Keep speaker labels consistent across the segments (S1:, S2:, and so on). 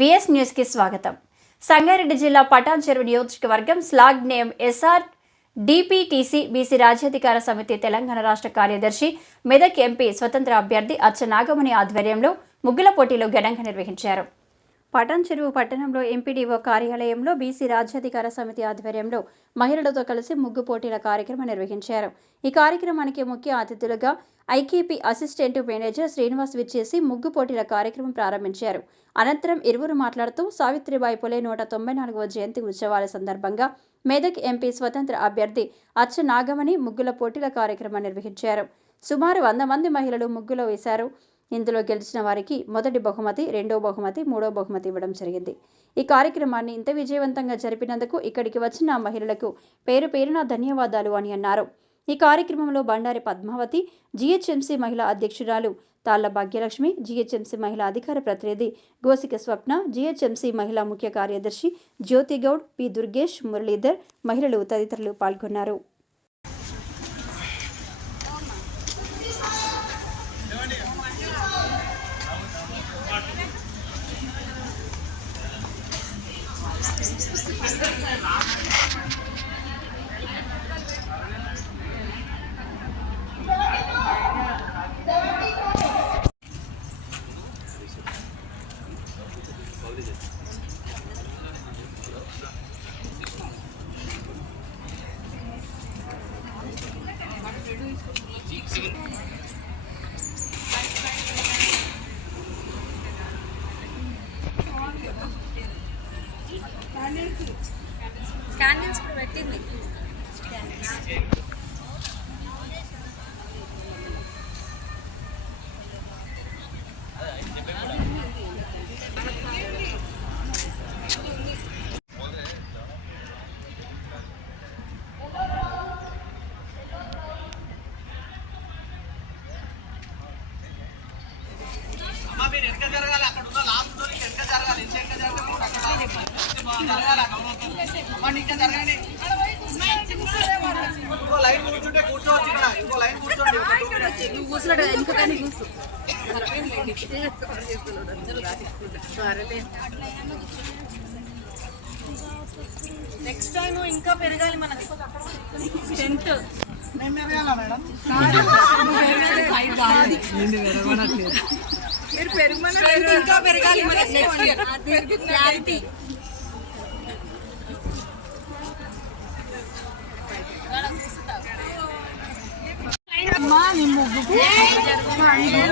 S1: VS న్యూస్కి స్వాగతం. సంగారెడ్డి జిల్లా పటాన్ చెరువు నియోజకవర్గం స్లాగ్ name SR DPTC BC Rajyadhikara Samithi Telangana రాష్ట్ర కార్యదర్శి మెదక్ ఎంపీ స్వతంత్ర అభ్యర్థి అచ్చ నాగమణి ఆధ్వర్యంలో ముగ్గుల పోటీలు ఘనంగా నిర్వహించారు. పటాన్ చెరువు పట్టణంలో ఎంపీడీఓ కార్యాలయంలో బీసీ రాజ్యాధికార సమితి ఆధ్వర్యంలో మహిళలతో కలిసి ముగ్గు పోటీల కార్యక్రమం నిర్వహించారు. ఈ కార్యక్రమానికి ముఖ్య అతిథులుగా ఐకేపీ అసిస్టెంట్ మేనేజర్ శ్రీనివాస్ విచ్చేసి ముగ్గు పోటీల కార్యక్రమం ప్రారంభించారు. అనంతరం ఇరువురు మాట్లాడుతూ సావిత్రిబాయి పులే నూట తొంభై నాలుగవ జయంతి ఉత్సవాల సందర్భంగా మెదక్ ఎంపీ స్వతంత్ర అభ్యర్థి అచ్చ నాగమణి ముగ్గుల పోటీల కార్యక్రమం నిర్వహించారు. సుమారు వంద మంది మహిళలు ముగ్గులో వేశారు. ఇందులో గెలిచిన వారికి మొదటి బహుమతి రెండో బహుమతి మూడో బహుమతి ఇవ్వడం జరిగింది. ఈ కార్యక్రమాన్ని ఇంత విజయవంతంగా జరిపినందుకు ఇక్కడికి వచ్చిన మహిళలకు పేరు పేరున ధన్యవాదాలు అని అన్నారు. ఈ కార్యక్రమంలో బండారి పద్మావతి జీహెచ్ఎంసీ మహిళా అధ్యక్షురాలు తాళ్ళ భాగ్యలక్ష్మి జీహెచ్ఎంసీ మహిళా అధికార ప్రతినిధి గోసిక స్వప్న జీహెచ్ఎంసీ మహిళా ముఖ్య కార్యదర్శి జ్యోతి గౌడ్ పి దుర్గేష్ మురళీధర్ మహిళలు తదితరులు పాల్గొన్నారు.
S2: Thank
S3: you. క్యాండిల్స్ కూడా పెట్టింది. అక్కడ ఉన్న లాస్ట్ దూరికి ఎంత జరగాలి? ఎంత వెనక అక్కడ. జరగాలి ఇంకా ఇంకో ఇంకో
S2: ఇంకా నెక్స్ట్ టైం ఇంకా పెరగాలి మనకి. టెన్త్.
S3: మేము పెరగాలా మేడం?
S2: ఇంకా పెరగాలి మనకి. Next year clarity.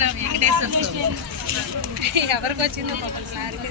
S4: గట్టి క్లాప్ కొట్టండి
S2: ఎవరికి వచ్చిందో క్లారిటీ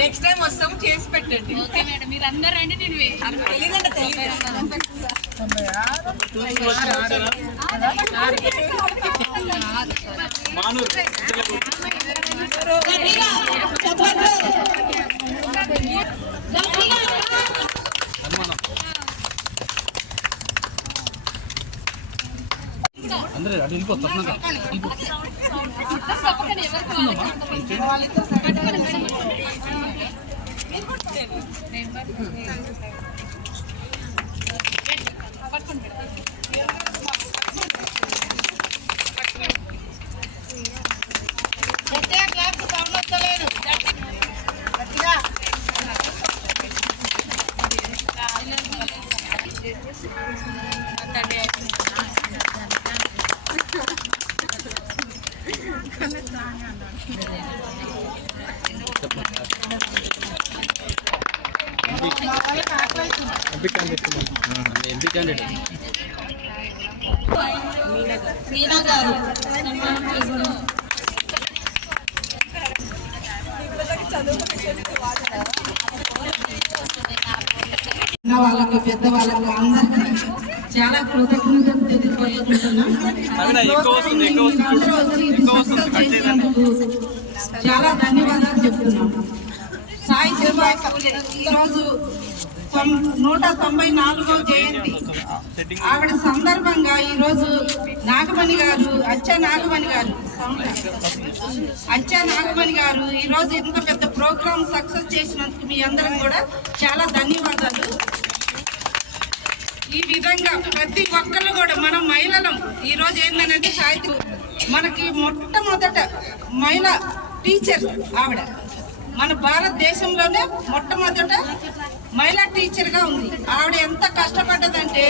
S2: నెక్స్ట్ టైం వస్తాము చేసి పెట్టండి. ఓకే మేడం మీరు అందరు రండి నేను తెలియదంటే తెలియదు.
S5: అందరూ అటు పెద్ద Thank you. చాలా కృతజ్ఞతలు తెలియజేసుకుంటున్నాం
S3: వస్తుంది కట్ చేయదండి
S5: చాలా ధన్యవాదాలు చెప్తున్నాం. సాయి ఈరోజు నూట తొంభై నాలుగో జయంతి. ఆవిడ సందర్భంగా ఈరోజు నాగమణి గారు అచ్చ నాగమణి గారు. అచ్చ నాగమణి గారు ఈరోజు ఇంత పెద్ద ప్రోగ్రామ్ సక్సెస్ చేసినందుకు మీ అందరం కూడా చాలా ధన్యవాదాలు. ఈ విధంగా ప్రతి ఒక్కరు కూడా మనం మహిళలం. ఈరోజు ఏంటంటే సాహిత్యం. మనకి మొట్టమొదట మహిళ టీచర్ ఆవిడ. మన భారతదేశంలోనే మొట్టమొదట మహిళా టీచర్గా ఉంది. ఆవిడ ఎంత కష్టపడ్డదంటే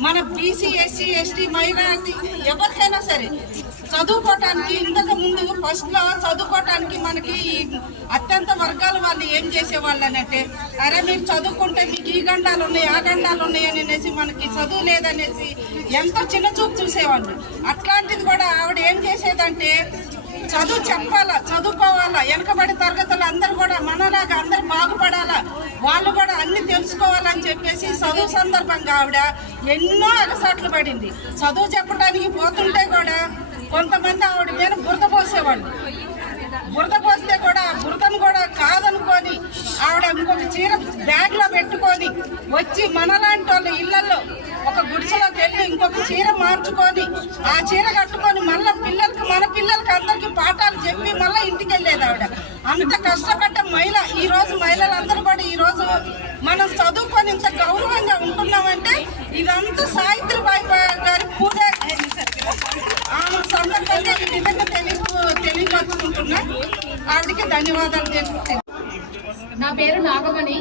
S5: మన బీసీ ఎస్సీ ఎస్టీ మైనారిటీ ఎవరికైనా సరే చదువుకోవటానికి ఇంతకు ముందు ఫస్ట్లో చదువుకోవటానికి మనకి అత్యంత వర్గాల వాళ్ళు ఏం చేసేవాళ్ళు అంటే అరే మీరు చదువుకుంటే మీకు ఈ గండాలు ఉన్నాయి ఆ గండాలు ఉన్నాయి అని అనేసి మనకి చదువు లేదనేసి ఎంతో చిన్న చూపు చూసేవాళ్ళు. అట్లాంటిది కూడా ఆవిడ ఏం చేసేదంటే చదువు చెప్పాలా చదువుకోవాలా వెనుకబడి తరగతులు అందరూ కూడా మనలాగా అందరూ బాగుపడాలా వాళ్ళు కూడా అన్ని తెలుసుకోవాలని చెప్పేసి చదువు సందర్భంగా ఆవిడ ఎన్నో అలసాట్లు పడింది. చదువు చెప్పడానికి పోతుంటే కూడా కొంతమంది ఆవిడ మీద బురద పోసేవాళ్ళు. బురద పోస్తే కూడా బురదను కూడా కాదనుకొని ఆవిడ ఇంకొక చీర బ్యాగ్లో పెట్టుకొని వచ్చి మనలాంటి వాళ్ళ ఇళ్ళలో ఒక గుడిసెలోకి వెళ్ళి ఇంకొక చీర మార్చుకొని ఆ చీర కట్టుకొని మళ్ళీ పిల్లలు మన పిల్లలకి అందరికి పాఠాలు చెప్పి మళ్ళీ ఇంటికి వెళ్ళేది ఆవిడ. అంత కష్టపడ్డ మహిళ ఈరోజు మహిళలందరూ కూడా ఈరోజు మనం చదువుకొని ఇంత గౌరవంగా ఉంటున్నామంటే ఇదంతా సావిత్రిబాయి గారి పూజ ఆమె సందర్భంగా ఈ విధంగా తెలియ తెలియపరుచుకుంటున్నా. ఆవిడకి ధన్యవాదాలు తెలుపుతున్నాను
S6: నా పేరు నాగమణి.